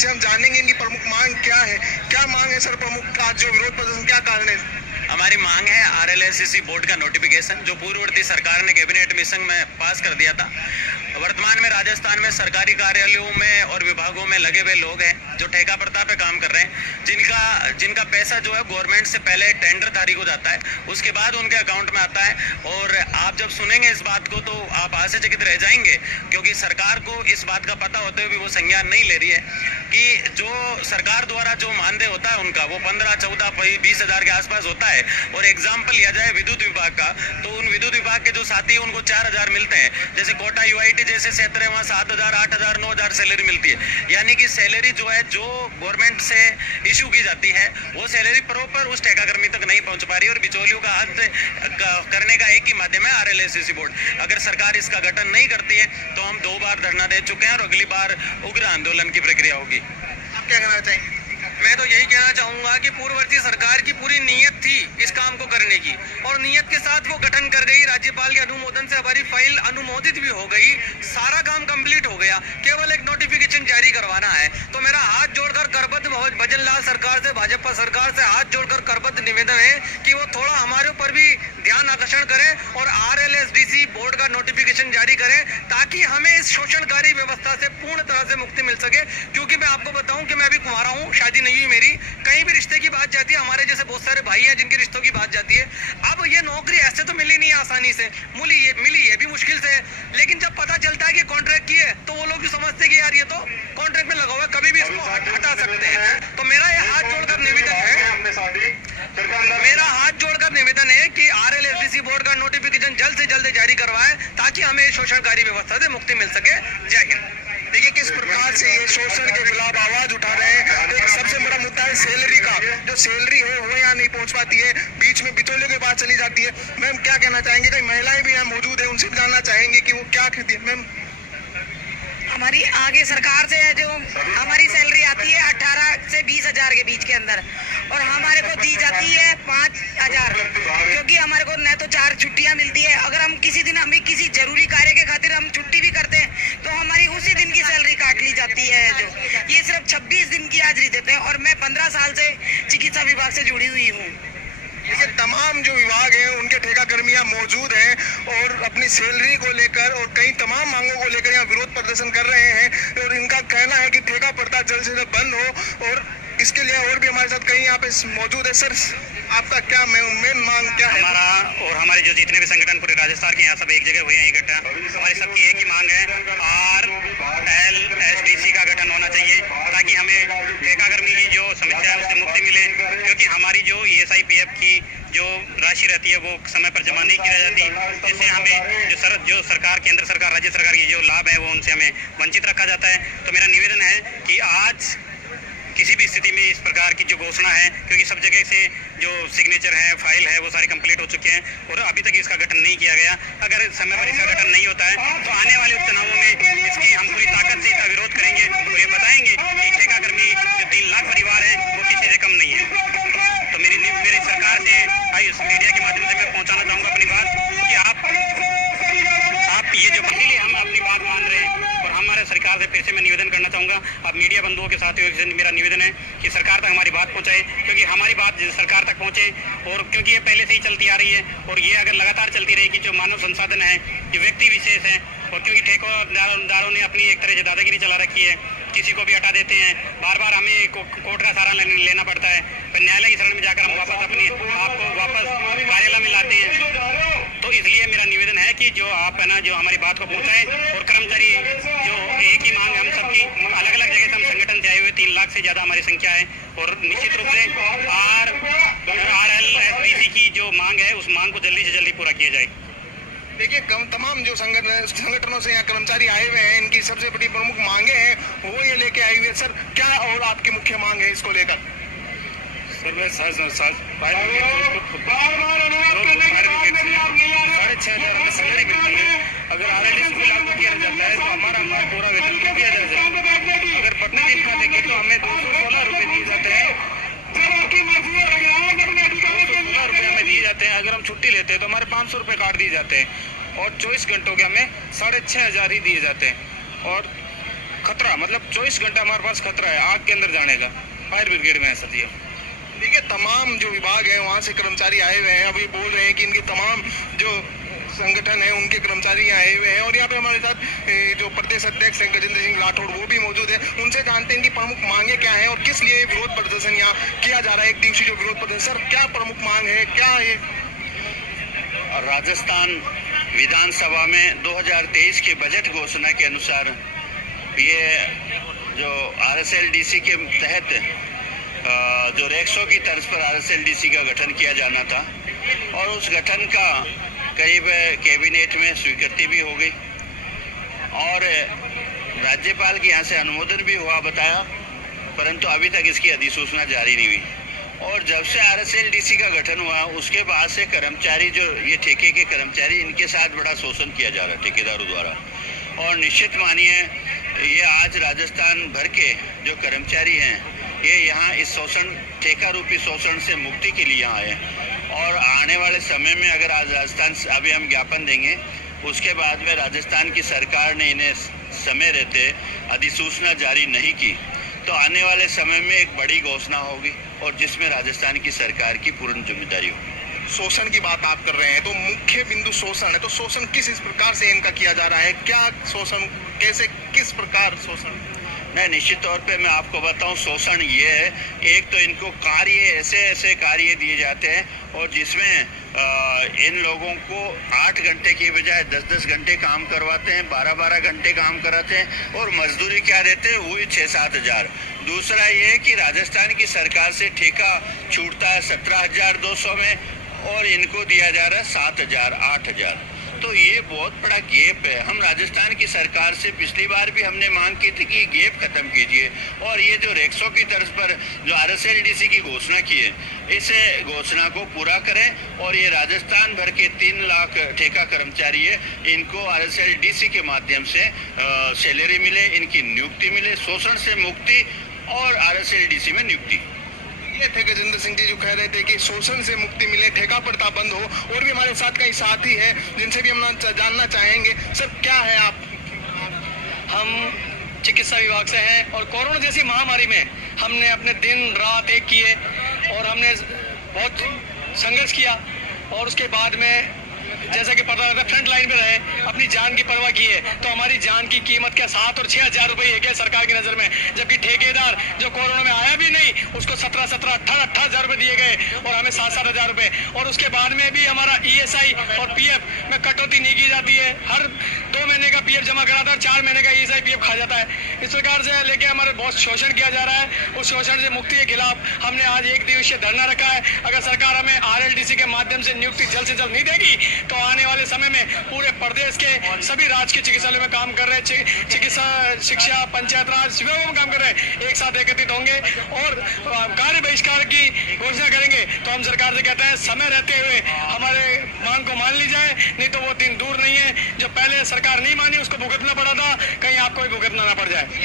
इनसे हम जानेंगे इनकी प्रमुख मांग क्या है। क्या मांग है सर प्रमुख, आज जो विरोध प्रदर्शन क्या कारण है? हमारी मांग है RLSCC बोर्ड का नोटिफिकेशन, जो पूर्ववर्ती सरकार ने कैबिनेट मिशन में पास कर दिया था। वर्तमान में राजस्थान में सरकारी कार्यालयों में और विभागों में लगे हुए लोग हैं जो ठेका प्रथा पे काम कर रहे हैं, जिनका पैसा जो है गवर्नमेंट से पहले टेंडर तारीख हो जाता है, उसके बाद उनके अकाउंट में आता है। और आप जब सुनेंगे इस बात को तो आप आश्चर्यचकित रह जाएंगे, क्योंकि सरकार को इस बात का पता होते हुए भी वो संज्ञान नहीं ले रही है कि जो सरकार द्वारा जो मानदेय होता है उनका वो 15, 14, 20 हजार के आसपास होता है। और एग्जाम्पल लिया जाए विद्युत विभाग का, तो उन विद्युत विभाग के जो साथी हैं उनको 4 हजार मिलते हैं। जैसे कोटा UIT जैसे क्षेत्र है वहाँ 7 हजार, 8 हजार, 9 हजार सैलरी मिलती है। यानी कि सैलरी जो है जो गवर्नमेंट से इशू की जाती है वो सैलरी प्रॉपर उस ठेकाकर्मी तक नहीं पहुंच पा रही है। और बिचौलियों का हद करने का एक ही माध्यम है RLSCC बोर्ड। अगर सरकार इसका गठन नहीं करती है तो हम 2 बार धरना दे चुके हैं और अगली बार उग्र आंदोलन की प्रक्रिया होगी। आप क्या कहना चाहेंगे? मैं तो यही कहना चाहूंगा कि पूर्ववर्ती सरकार की पूरी नीयत थी इस काम को करने की, और नीयत के साथ वो गठन कर गई। राज्यपाल के अनुमोदन से हमारी फाइल अनुमोदित भी हो गई, सारा काम कंप्लीट हो गया, केवल एक नोटिफिकेशन जारी करवाना है। तो मेरा हाथ जोड़कर करबद्ध भजन लाल सरकार से, भाजपा सरकार से हाथ जोड़कर करबद्ध निवेदन है कि वो थोड़ा हमारे ऊपर भी ध्यान आकर्षण करें और RLSCC बोर्ड का नोटिफिकेशन जारी करें, ताकि हमें इस शोषणकारी व्यवस्था से पूर्ण तरह से मुक्ति मिल सके। क्योंकि मैं आपको बताऊं कि मैं अभी कुंवारा हूं, शादी नहीं हुई मेरी, कहीं भी रिश्ते की बात जाती है, हमारे जैसे बहुत सारे भाई हैं जिनके रिश्तों की बात जाती है। अब ये नौकरी ऐसे तो मिली नहीं आसानी से, मिली ये भी मुश्किल से है। लेकिन जब पता चलता है कि कॉन्ट्रैक्ट की है तो वो लोग भी समझते हैं कि यार ये तो कॉन्ट्रैक्ट में लगा हुआ है, कभी भी इसको हटा सकते हैं। तो मेरा ये हाथ जोड़कर निवेदन है कि RLSCC बोर्ड का नोटिफिकेशन जल्द से जल्द जारी करवाएं, ताकि हमें इस शोषणकारी व्यवस्था से मुक्ति मिल सके। जय हिंद। देखिए किस प्रकार से ये शोषण के खिलाफ आवाज उठा रहे हैं। एक सबसे बड़ा मुद्दा है सैलरी का, जो सैलरी है वो यहाँ नहीं पहुँच पाती है, बीच में बिचौलियों के पास चली जाती है। मैम क्या कहना चाहेंगे? कई महिलाएं भी यहाँ मौजूद है, उनसे भी जानना चाहेंगे कि वो क्या कहती है। मैम हमारी आगे सरकार से जो हमारी सैलरी आती है 18 से 20 हजार के बीच के अंदर, और हमारे को दी जाती है 5 हजार, क्योंकि हमारे को न तो 4 छुट्टियां मिलती है। अगर हम किसी दिन हमें किसी जरूरी कार्य के खातिर हम छुट्टी भी करते हैं तो हमारी उसी दिन की सैलरी काट ली जाती है। जो ये सिर्फ 26 दिन की हाजिरी देते हैं, और मैं 15 साल से चिकित्सा विभाग से जुड़ी हुई हूँ। देखिए तमाम जो विभाग हैं उनके ठेका कर्मियां मौजूद हैं और अपनी सैलरी को लेकर और कई तमाम मांगों को लेकर यहाँ विरोध प्रदर्शन कर रहे हैं। और इनका कहना है कि ठेका प्रथा जल्द से जल्द बंद हो, और इसके लिए और भी हमारे साथ कई यहाँ पे मौजूद है। सर आपका क्या मेन मांग क्या है? हमारा और हमारे जो जितने भी संगठन पूरे राजस्थान के यहाँ सब एक जगह हुए हैं इकट्ठा, हमारी सबकी एक ही मांग है, RLSCC का गठन होना चाहिए, ताकि हमें ठेकाकर्मी की जो समस्या है उससे मुक्ति मिले। क्योंकि हमारी जो ESI PF की जो राशि रहती है वो समय पर जमा नहीं की जाती, जिससे हमें जो सरकार, केंद्र सरकार, राज्य सरकार की जो लाभ है वो उनसे हमें वंचित रखा जाता है। तो मेरा निवेदन है कि आज किसी भी स्थिति में इस प्रकार की जो घोषणा है, क्योंकि सब जगह से जो सिग्नेचर है, फाइल है, वो सारे कंप्लीट हो चुके हैं और अभी तक इसका गठन नहीं किया गया। अगर समय पर इसका गठन नहीं होता है तो आने वाले उपचुनावों में इसकी हम पूरी ताकत से इसका विरोध करेंगे और ये बताएंगे कि ठेकाकर्मी जो 3 लाख परिवार है वो किसी से कम नहीं है। तो मेरी सरकार से इस मीडिया के माध्यम से मैं पहुँचाना चाहूँगा अपनी बात कि आप ये जो इसीलिए हम अपनी बात मान रहे हैं। और हमारे सरकार से फिर से मैं निवेदन करना चाहूँगा, अब मीडिया बंधुओं के साथियों से मेरा निवेदन है कि सरकार तक हमारी बात पहुँचाए, क्योंकि हमारी बात सरकार तक पहुँचे। और क्योंकि ये पहले से ही चलती आ रही है और ये अगर लगातार चलती रहेगी, जो मानव संसाधन है, ये व्यक्ति विशेष है, और क्योंकि ठेकेदारों ने अपनी एक तरह से दादागिरी चला रखी है, किसी को भी हटा देते हैं, बार बार हमें कोर्ट का सहारा लेना पड़ता है, फिर न्यायालय की शरण में जाकर हम वापस अपनी आपको वापस कार्यालय में लाते हैं। तो इसलिए मेरा निवेदन है कि जो आप है ना, जो हमारी बात को पहुँचाएं, और कर्मचारी जो एक ही मांग है हम सबकी, अलग अलग जगह से हम संगठन से आए हुए 3 लाख से ज़्यादा हमारी संख्या है, और निश्चित रूप से RLSCC की जो मांग है उस मांग को जल्दी से जल्दी पूरा किया जाए। देखिए तमाम जो संगठनों से यहाँ कर्मचारी आए हुए हैं, इनकी सबसे बड़ी प्रमुख मांगे हैं वो ये लेके आई हुई है। सर क्या और आपकी मुख्य मांग है इसको लेकर? सर मैं 6,500 हमें सैलरी मिलती है। अगर RLSCC लागू किया जाता है तो हमारा पूरा वेतन तो दिया जाएगा। अगर प्रतिदिन का देखें तो हमें 216 रुपये दिए जाते हैं, 216 रुपये हमें दिए जाते हैं। अगर हम छुट्टी लेते हैं तो हमारे 500 रुपये काट दिए जाते हैं, और 24 घंटों के हमें 6,500 ही दिए जाते हैं। और खतरा, मतलब 24 घंटा हमारे पास खतरा है आग के अंदर जाने का। फायर ब्रिगेड में है सर। देखिए तमाम जो विभाग हैं वहाँ से कर्मचारी आए हुए हैं, अब ये बोल रहे हैं कि इनके तमाम जो संगठन है उनके कर्मचारी यहाँ आए हुए हैं। और यहाँ पे हमारे साथ जो प्रदेश अध्यक्ष हैं गजेंद्र सिंह राठौड़ वो भी मौजूद है। उनसे जानते हैं कि प्रमुख मांगे क्या है और किस लिए विरोध प्रदर्शन यहाँ किया जा रहा है, एक दिवसीय जो विरोध प्रदर्शन। सर क्या प्रमुख मांग है, क्या है? राजस्थान विधानसभा में 2023 के बजट घोषणा के अनुसार ये जो RSLDC के तहत जो रेक्सो की तर्ज पर RSLDC का गठन किया जाना था और उस गठन का करीब कैबिनेट में स्वीकृति भी हो गई और राज्यपाल के यहाँ से अनुमोदन भी हुआ बताया, परंतु अभी तक इसकी अधिसूचना जारी नहीं हुई। और जब से RSLDC का गठन हुआ उसके बाद से कर्मचारी जो ये ठेके के कर्मचारी इनके साथ बड़ा शोषण किया जा रहा है ठेकेदारों द्वारा। और निश्चित मानिए ये आज राजस्थान भर के जो कर्मचारी हैं ये यहाँ इस शोषण ठेका रूपी शोषण से मुक्ति के लिए आए हैं। और आने वाले समय में अगर आज राजस्थान अभी हम ज्ञापन देंगे उसके बाद में राजस्थान की सरकार ने इन्हें समय रहते अधिसूचना जारी नहीं की तो आने वाले समय में एक बड़ी घोषणा होगी और जिसमें राजस्थान की सरकार की पूर्ण जिम्मेदारी होगी। शोषण की बात आप कर रहे हैं तो मुख्य बिंदु शोषण है, तो शोषण किस प्रकार से इनका किया जा रहा है, क्या शोषण, कैसे, किस प्रकार शोषण? नहीं, निश्चित तौर पे मैं आपको बताऊं शोषण ये है, एक तो इनको कार्य ऐसे कार्य दिए जाते हैं और जिसमें इन लोगों को 8 घंटे की बजाय 10-10 घंटे काम करवाते हैं, 12-12 घंटे काम कराते हैं और मजदूरी क्या देते हैं वही 6-7 हज़ार। दूसरा ये है कि राजस्थान की सरकार से ठेका छूटता है 17,200 में और इनको दिया जा रहा है 7,000, 8,000। तो ये बहुत बड़ा गैप है। हम राजस्थान की सरकार से पिछली बार भी हमने मांग की थी कि ये गैप खत्म कीजिए और ये जो रेक्सो की तर्ज पर जो RSLDC की घोषणा की है इस घोषणा को पूरा करें और ये राजस्थान भर के 3 लाख ठेका कर्मचारी है इनको RSLDC के माध्यम से सैलरी मिले, इनकी नियुक्ति मिले, शोषण से मुक्ति और RSLDC में नियुक्ति। ये थे गजेंद्र सिंह जी जो कह रहे थे कि शोषण से मुक्ति मिले, ठेका प्रथा बंद हो। और भी हमारे साथ कई साथी हैं जिनसे भी हम जानना चाहेंगे। सर क्या है आप? हम चिकित्सा विभाग से हैं और कोरोना जैसी महामारी में हमने अपने दिन रात एक किए और हमने बहुत संघर्ष किया और उसके बाद में जैसा कि पता लगता है फ्रंट लाइन में रहे, अपनी जान की परवाह की है। तो हमारी जान की कीमत क्या 7 और 6 हज़ार रुपये है क्या सरकार की नज़र में, जबकि ठेकेदार जो कोरोना में आया भी नहीं उसको 17-17, 18 हज़ार रुपये दिए गए और हमें 7-7 हज़ार रुपये। और उसके बाद में भी हमारा ESI और PF में कटौती नहीं की जाती है। हर 2 महीने का PF जमा कराता है और 4 महीने का ESI PF खा जाता है। इस प्रकार से लेके हमारे बहुत शोषण किया जा रहा है। उस शोषण से मुक्ति के खिलाफ हमने आज 1 दिवसीय धरना रखा है। अगर सरकार हमें RLDC के माध्यम से नियुक्ति जल्द से जल्द नहीं देगी तो आने वाले समय में पूरे प्रदेश के सभी राजकीय चिकित्सालयों में काम कर रहे चिकित्सा, शिक्षा, पंचायत राज विभागों में काम कर रहे एक साथ एकत्रित होंगे और कार्य बहिष्कार की घोषणा करेंगे। तो हम सरकार से कहते हैं समय रहते हुए हमारे मांग को मान ली जाए, नहीं तो वो दिन दूर नहीं है जो पहले सरकार नहीं मानी उसको भुगतना पड़ा था, कहीं आपको भी भुगतना ना पड़ जाए।